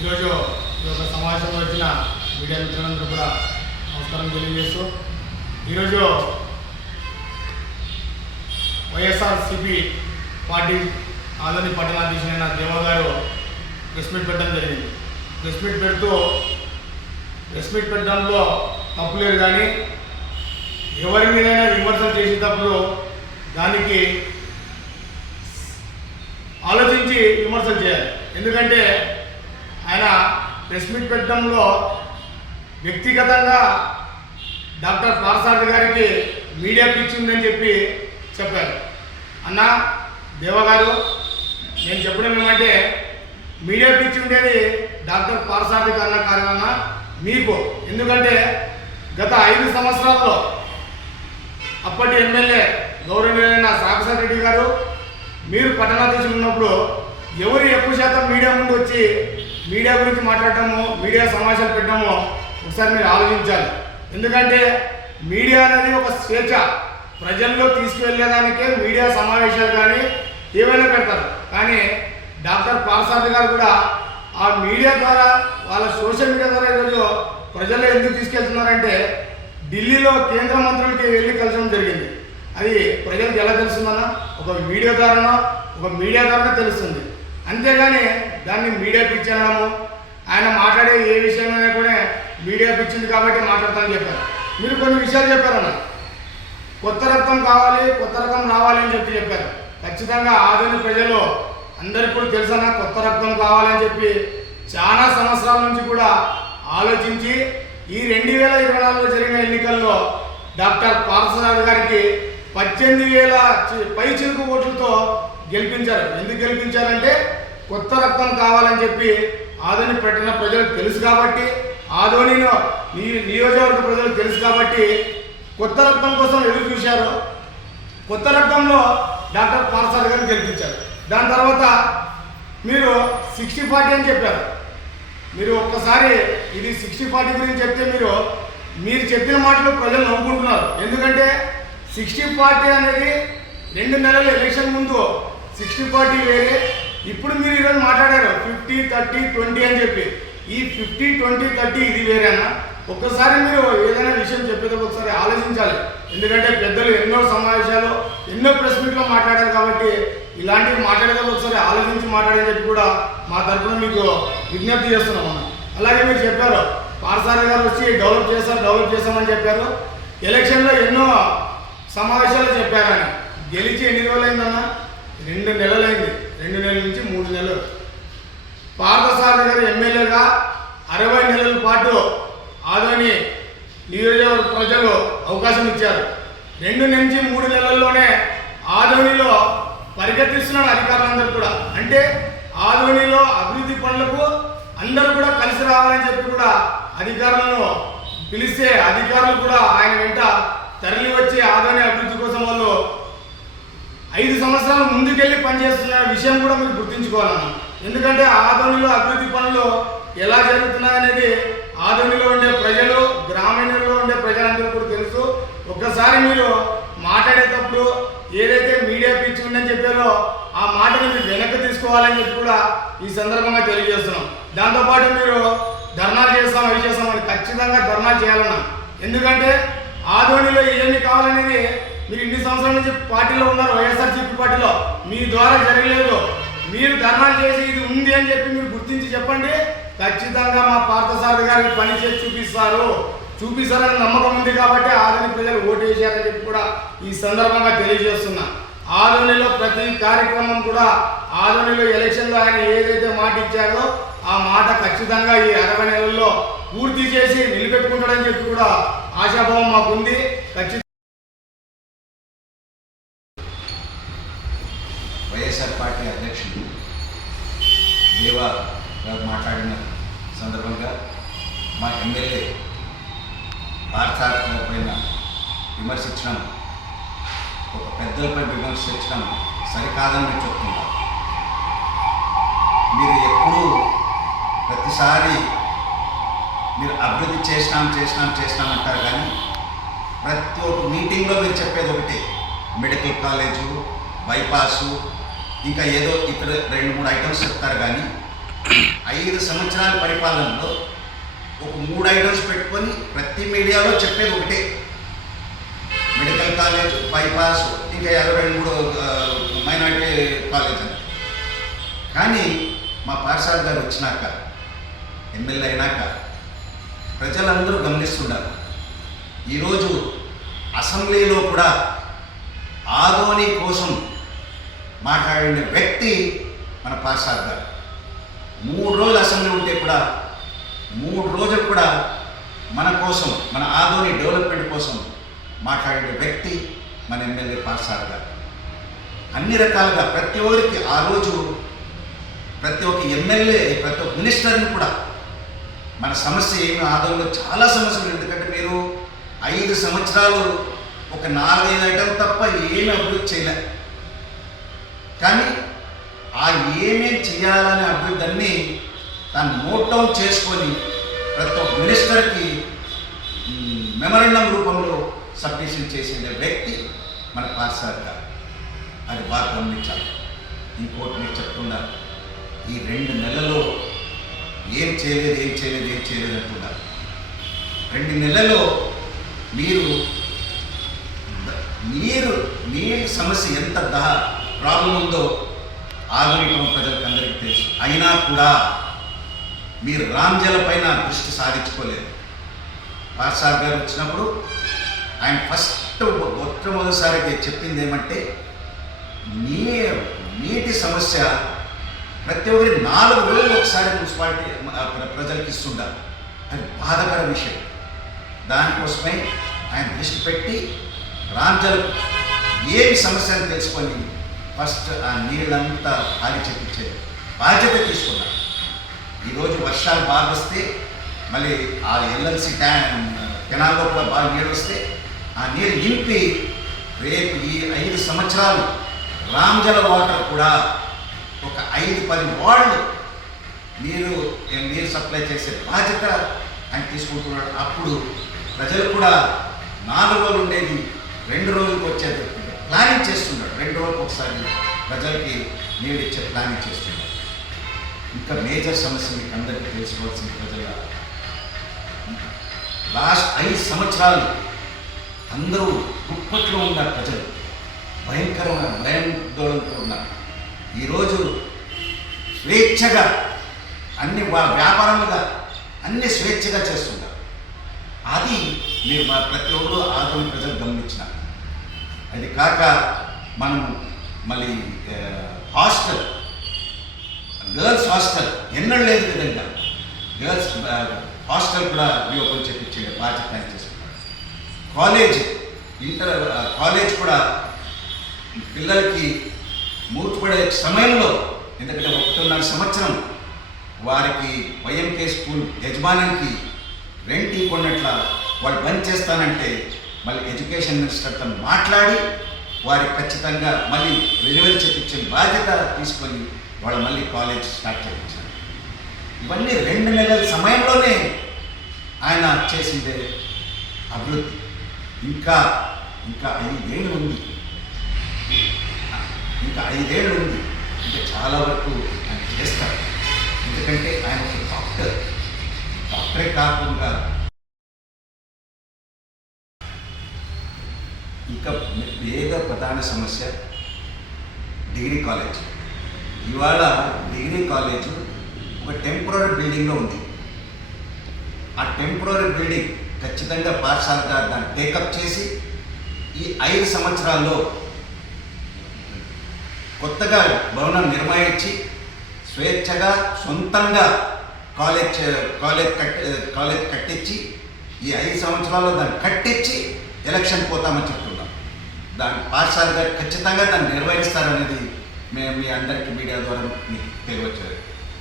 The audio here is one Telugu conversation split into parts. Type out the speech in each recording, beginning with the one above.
ఈరోజు ఈ యొక్క సమావేశంలో వచ్చిన మీడియా మిత్రులందరూ కూడా నమస్కారం తెలియజేస్తూ ఈరోజు వైఎస్ఆర్సిపి పార్టీ ఆదోని పట్టణాధీశులైన దేవా గారు ప్రెస్ మీట్ పెట్టడం జరిగింది. ప్రెస్ మీట్ పెడుతూ ప్రెస్ మీట్ పెట్టడంలో తప్పు లేదు కానీ ఎవరి మీదైనా విమర్శలు చేసేటప్పుడు దానికి ఆలోచించి విమర్శలు చేయాలి. ఎందుకంటే ఆయన ప్రెస్ మీట్ పెట్టడంలో వ్యక్తిగతంగా డాక్టర్ పారసారథి గారికి మీడియా పిచ్చిందని చెప్పి చెప్పారు. అన్న దేవగారు నేను చెప్పడం ఏమంటే మీడియా పిచ్చి ఉండేది డాక్టర్ పారసారథి గారిన అన్న కారణమన్నా మీకు. ఎందుకంటే గత ఐదు సంవత్సరాల్లో అప్పటి ఎమ్మెల్యే గౌరవనీయులైన సాగసార్ రెడ్డి గారు మీరు పట్టణాధ్యక్షులు ఉన్నప్పుడు ఎవరు ఎక్కువ శాతం మీడియా ముందు వచ్చి మీడియా గురించి మాట్లాడటము మీడియా సమావేశాలు పెట్టడము ఒకసారి మీరు ఆలోచించాలి. ఎందుకంటే మీడియా అనేది ఒక స్వేచ్ఛ. ప్రజల్లో తీసుకువెళ్ళేదానికే మీడియా సమావేశాలు కానీ ఏవైనా పెడతారు. కానీ డాక్టర్ పాలసాది గారు కూడా ఆ మీడియా ద్వారా వాళ్ళ సోషల్ మీడియా ద్వారా ఈరోజు ప్రజల్లో ఎందుకు తీసుకెళ్తున్నారంటే ఢిల్లీలో కేంద్ర మంత్రులకి వెళ్ళి కలిసడం జరిగింది. అది ప్రజలకు ఎలా తెలుస్తుందన్నా? ఒక వీడియో ద్వారానో ఒక మీడియా ద్వారా తెలుస్తుంది. అంతేగాని దాన్ని మీడియా పిచ్చి ఆయన మాట్లాడే ఏ విషయమైనా కూడా మీడియా పిచ్చింది కాబట్టి మాట్లాడతానని చెప్పారు. మీరు కొన్ని విషయాలు చెప్పారన్న కొత్త రక్తం కావాలి కొత్త రకం రావాలి అని చెప్పి చెప్పారు. ఖచ్చితంగా ఆధునిక ప్రజలు అందరికీ కూడా తెలుసన్న కొత్త రక్తం కావాలని చెప్పి చాలా సంవత్సరాల నుంచి కూడా ఆలోచించి ఈ రెండు వేల ఇరవై నాలుగులో జరిగిన ఎన్నికల్లో డాక్టర్ పార్థసారథి గారికి పద్దెనిమిది వేల పై చిరుకు ఓట్లతో గెలిపించారు. ఎందుకు గెలిపించారంటే కొత్త రక్తం కావాలని చెప్పి ఆదోని పెట్టిన ప్రజలకు తెలుసు కాబట్టి ఆదోనిలో నీ నియోజకవర్గ ప్రజలకు తెలుసు కాబట్టి కొత్త రక్తం కోసం ఎదురు చూశారు. కొత్త రక్తంలో డాక్టర్ పారసాల గారిని గెలిపించారు. దాని తర్వాత మీరు సిక్స్టీ ఫార్టీ అని చెప్పారు. మీరు ఒక్కసారి ఇది సిక్స్టీ ఫార్టీ గురించి చెప్తే మీరు మీరు చెప్పిన మాటలు ప్రజలు నవ్వుకుంటున్నారు. ఎందుకంటే సిక్స్టీ ఫార్టీ అనేది రెండు నెలల ఎలక్షన్ ముందు సిక్స్టీ ఫార్టీ వేరే ఇప్పుడు మీరు ఈరోజు మాట్లాడారు ఫిఫ్టీ థర్టీ ట్వంటీ అని చెప్పి. ఈ ఫిఫ్టీ ట్వంటీ థర్టీ ఇది వేరేనా ఒక్కసారి మీరు ఏదైనా విషయం చెప్పేటప్పుడు ఒకసారి ఆలోచించాలి. ఎందుకంటే పెద్దలు ఎన్నో సమావేశాలు ఎన్నో ప్రెస్ మీట్లో మాట్లాడారు కాబట్టి ఇలాంటివి మాట్లాడేటప్పుడు ఒకసారి ఆలోచించి మాట్లాడని చెప్పి కూడా మా తరఫున మీకు విజ్ఞప్తి చేస్తున్నాం అలాగే మీరు చెప్పారు పారసారి గారు వచ్చి డెవలప్ చేస్తాం డెవలప్ చేస్తామని చెప్పారు. ఎలక్షన్లో ఎన్నో సమావేశాలు చెప్పారని. గెలిచి ఎన్ని రోజులైందన్న? రెండు నెలలైంది. రెండు నెలల నుంచి మూడు నెలలు. పార్థసారథి గారు ఎమ్మెల్యేగా అరవై నెలల పాటు ఆదోని నియోజకవర్గ ప్రజలు అవకాశం ఇచ్చారు. రెండు నుంచి మూడు నెలల్లోనే ఆదోనిలో పరిగెత్తిస్తున్నాడు అధికారులందరూ కూడా. అంటే ఆదోనిలో అభివృద్ధి పనులకు అందరూ కూడా కలిసి రావాలని చెప్పి కూడా అధికారులను పిలిస్తే అధికారులు కూడా ఆయన వెంట తరలి వచ్చి ఆదోని అభివృద్ధి కోసం వాళ్ళు ఐదు సంవత్సరాల ముందుకెళ్ళి పనిచేస్తున్న విషయం కూడా మీరు గుర్తుంచుకోవాలన్న. ఎందుకంటే ఆదోనిలో అభివృద్ధి పనులు ఎలా జరుగుతున్నాయనేది ఆదోనిలో ఉండే ప్రజలు గ్రామీణంలో ఉండే ప్రజలందరూ కూడా తెలుసు. ఒక్కసారి మీరు మాట్లాడేటప్పుడు ఏదైతే మీడియా పిచ్చి ఉందని చెప్పారో ఆ మాటను మీరు వెనక్కి తీసుకోవాలని చెప్పి కూడా ఈ సందర్భంగా తెలియజేస్తున్నాం. దాంతోపాటు మీరు ధర్నా చేస్తాం అవి చేస్తామని ఖచ్చితంగా ధర్నా చేయాలన్నా. ఎందుకంటే ఆదోనిలో ఏమి కావాలనేది మీరు ఇన్ని సంవత్సరాల నుంచి పార్టీలో ఉన్నారు వైఎస్ఆర్సీపీ పార్టీలో. మీ ద్వారా జరగలేదు. మీరు ధర్నాలు చేసి ఇది ఉంది అని చెప్పి మీరు గుర్తించి చెప్పండి. ఖచ్చితంగా మా పార్థసారథి గారికి పని చేసి చూపిస్తారు. చూపిస్తారని నమ్మకం ఉంది కాబట్టి ఆదోని ప్రజలు ఓటు వేశారని చెప్పి కూడా ఈ సందర్భంగా తెలియజేస్తున్నా. ఆదోనిలో ప్రతి కార్యక్రమం కూడా ఆదోనిలో ఎలక్షన్లో ఆయన ఏదైతే మాట ఇచ్చారో ఆ మాట ఖచ్చితంగా ఈ అరవై నెలల్లో పూర్తి చేసి నిలబెట్టుకుంటాడని చెప్పి కూడా ఆశాభావం మాకుంది. ఖచ్చితంగా వైఎస్ఆర్ పార్టీ అధ్యక్షుడు దేవా గారు మాట్లాడిన సందర్భంగా మా ఎమ్మెల్యే పార్థార్థ పైన విమర్శించడం ఒక పెద్దలపై విమర్శించడం సరికాదని నేను చెప్తున్నా. మీరు ఎప్పుడూ ప్రతిసారి మీరు అభివృద్ధి చేసినాం చేసినాం చేసినాం అంటారు కానీ ప్రతి ఒక్క మీటింగ్లో మీరు చెప్పేది ఒకటి. మెడికల్ కాలేజు బైపాసు ఇంకా ఏదో ఇతర రెండు మూడు ఐటమ్స్ చెప్తారు కానీ ఐదు సంవత్సరాల పరిపాలనలో ఒక మూడు ఐటమ్స్ పెట్టుకొని ప్రతి మీడియాలో చెప్పేది ఒకటే. మెడికల్ కాలేజ్ బైపాస్ ఇంకా యాభై రెండు మూడు మైనార్టీ కాలేజ్ అని. కానీ మా పాఠశాల గారు వచ్చినాక ఎమ్మెల్యే అయినాక ప్రజలందరూ గమనిస్తున్నారు ఈరోజు అసెంబ్లీలో కూడా ఆదోని కోసం మాట్లాడిన వ్యక్తి మన పాఠశాల గారు. మూడు రోజులు అసెంబ్లీ ఉంటే కూడా మూడు రోజులు కూడా మన కోసం మన ఆదోని డెవలప్మెంట్ కోసం మాట్లాడే వ్యక్తి మన ఎమ్మెల్యే పాసారు గారు. అన్ని రకాలుగా ప్రతి ఒక్కరికి ఆ రోజు ప్రతి ఒక్క ఎమ్మెల్యే ప్రతి ఒక్క మినిస్టర్ని కూడా మన సమస్య ఏమి ఆదోళనలో చాలా సమస్యలు ఎందుకంటే మీరు ఐదు సంవత్సరాలు ఒక నాలుగైదు ఐటమ్ తప్ప ఏమి అభివృద్ధి చేయలే. కానీ ఆ ఏమేమి చేయాలనే అభివృద్ధి అన్ని తను నోట్ డౌన్ చేసుకొని ప్రతి ఒక్క మినిస్టర్కి మెమరండం రూపంలో సబ్మిషన్ చేసిన వ్యక్తి మన పాస్టర్ గారు. అది బాగా గమనించాలి. ఇంకోటి మీరు చెప్తున్నారు. ఈ రెండు నెలలో ఏం చేయలేదు ఏం చేయలేదు ఏం చేయలేదు అంటున్నారు. రెండు నెలలో మీరు మీరు నీరు సమస్య ఎంత దా ప్రాబ్లం ఉందో ఆధునిక ప్రజలకు అందరికీ తెలుసు. అయినా కూడా మీరు రామ్జల పైన దృష్టి సాధించుకోలేదు పార్సార్ గారు వచ్చినప్పుడు ఆయన ఫస్ట్ మొట్టమొదటిసారిగా చెప్పింది ఏమంటే నీ నీటి సమస్య ప్రతి ఒక్కరి నాలుగు రోజులు ఒకసారి మున్సిపాలిటీ ప్రజలకు ఇస్తుండాలి. అది బాధకర విషయం. దానికోసమే ఆయన దృష్టి పెట్టి రాంజల్ ఏమి సమస్య అని తెలుసుకొని ఫస్ట్ ఆ నీళ్ళంతా ఆగి చెప్పించే బాధ్యత తీసుకున్నారు ఈరోజు వర్షాలు బాగా వస్తే మళ్ళీ ఆ ఎల్ఎల్సి ట్యాన్ కెనాల్లో కూడా బాగా నీళ్ళు వస్తే ఆ నీరు నింపి రేపు ఈ ఐదు సంవత్సరాలు రామ్జల వాటర్ కూడా ఒక ఐదు పది వాళ్ళు నీరు నీరు సప్లై చేసే బాధ్యత ఆయన తీసుకుంటున్నాడు. అప్పుడు ప్రజలు కూడా నాలుగు రోజులు ఉండేది రెండు రోజులకు వచ్చేది. ప్లానింగ్ చేస్తున్నాడు. రెండు రోజులకు ఒకసారి ప్రజలకి నీరు ఇచ్చే ప్లానింగ్ చేస్తున్నాడు. ఇంకా మేజర్ సమస్య మీకు అందరికీ తెలుసుకోవాల్సిన ప్రజల లాస్ట్ ఐదు సంవత్సరాలు అందరూ దుప్పట్లో ఉన్న ప్రజలు భయంకరమైన భయాందోళనతో ఉన్నారు ఈరోజు స్వేచ్ఛగా అన్ని వా- వ్యాపారముగా అన్ని స్వేచ్ఛగా చేస్తున్నారు. అది మీరు మా ప్రతి ఒక్కరు ఆదరణ ప్రజలు గమనించినారు అది కాక మనం మళ్ళీ హాస్టల్ గర్ల్స్ హాస్టల్ ఎన్నడూ లేదు విధంగా. గర్ల్స్ హాస్టల్ కూడా రీఓపెన్ చేపించే బాధ్యత ఆయన చేసుకున్నాడు కాలేజ్ ఇంటర్ కాలేజ్ కూడా పిల్లలకి మూర్చిపడే సమయంలో ఎందుకంటే ఒకటిన్నర సంవత్సరం వారికి వైఎంకే స్కూల్ యజమానికి రెంట్ ఇవ్వనట్ల వాళ్ళు బంద్ చేస్తానంటే మళ్ళీ ఎడ్యుకేషన్ మినిస్టర్తో మాట్లాడి వారికి ఖచ్చితంగా మళ్ళీ రెన్యువల్ చేపించే బాధ్యత తీసుకొని వాళ్ళు మళ్ళీ కాలేజ్ స్టార్ట్ చేయించారు. ఇవన్నీ రెండు నెలల సమయంలోనే ఆయన చేసిందే అభివృద్ధి. ఇంకా ఇంకా ఐదేళ్ళు ఉంది. ఇంకా ఐదేళ్ళు ఉంది. ఇంకా చాలా వరకు ఆయన చేస్తారు ఎందుకంటే ఆయన ఒక డాక్టర్. డాక్టరే కాకుండా ఇంకా ఏదో ప్రధాన సమస్య డిగ్రీ కాలేజ్. ఇవాళ డిగ్రీ కాలేజ్ ఒక టెంపరీ బిల్డింగ్లో ఉంది. ఆ టెంపరీ బిల్డింగ్ ఖచ్చితంగా పాఠశాల దాన్ని టేకప్ చేసి ఈ ఐదు సంవత్సరాల్లో కొత్తగా భవనం నిర్మాయించి స్వేచ్ఛగా సొంతంగా కాలేజ్ కాలేజ్ కట్టి కాలేజ్ కట్టించి ఈ ఐదు సంవత్సరాల్లో దాన్ని కట్టించి ఎలక్షన్ పోతామని చెప్తున్నాం. దాని పాఠశాలగా ఖచ్చితంగా దాన్ని నిర్వహిస్తారనేది మేము మీ అందరికీ మీడియా ద్వారా మీకు తెలియవచ్చు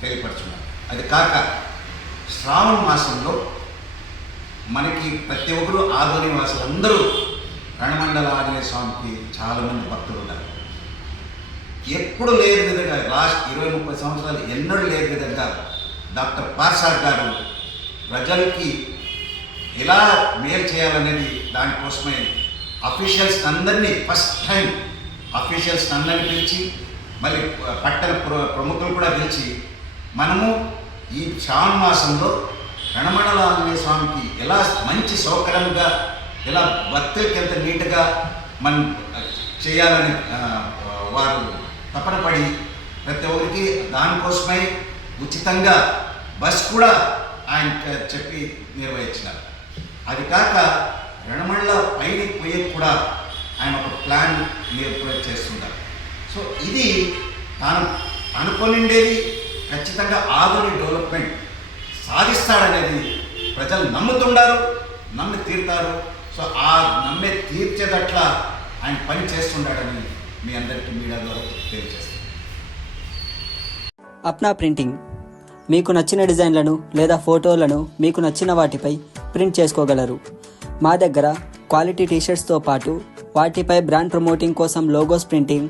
తెలియపరచున్నాం అది కాక శ్రావణ మాసంలో మనకి ప్రతి ఒక్కరు ఆధ్వర్య వాసులు అందరూ రణమండల ఆంజనేయ స్వామికి చాలామంది భక్తులు ఉన్నారు ఎప్పుడు లేని విధంగా లాస్ట్ ఇరవై ముప్పై సంవత్సరాలు ఎన్నడూ లేని విధంగా డాక్టర్ పార్సాద్ గారు ప్రజలకి ఎలా మేలు చేయాలనేది దానికోసమే అఫీషియల్స్ అందరినీ ఫస్ట్ టైం అఫీషియల్స్ అందరినీ పిలిచి మళ్ళీ పట్టణ ప్ర ప్రముఖులు కూడా పిలిచి మనము ఈ శ్రావణ మాసంలో రణమణల స్వామికి ఎలా మంచి సౌకర్యంగా ఎలా భక్తులకి ఎంత నీట్గా మనం చేయాలని వారు తపన పడి ప్రతి ఒక్కరికి దానికోసమై ఉచితంగా బస్ కూడా ఆయన చెప్పి నిర్వహించినారు. అది కాక రణమళ్ళ పైన పోయే కూడా ఆయన ఒక ప్లాన్ నిర్వహణ చేస్తున్నారు. సో ఇది తాను అనుకోనిండేది ఖచ్చితంగా ఆధునిక డెవలప్మెంట్ సాధిస్తాడనేది ప్రజలు నమ్ముతుండారు నమ్మి తీరుతారు. సో ఆ నమ్మే తీర్చేదట్ల ఆయన పని చేస్తుండాడని మీ అందరికీ మీడియా ద్వారా తెలియజేస్తాను అప్నా ప్రింటింగ్. మీకు నచ్చిన డిజైన్లను లేదా ఫోటోలను మీకు నచ్చిన వాటిపై ప్రింట్ చేసుకోగలరు. మా దగ్గర క్వాలిటీ టీషర్ట్స్తో పాటు వాటిపై బ్రాండ్ ప్రమోటింగ్ కోసం లోగోస్ ప్రింటింగ్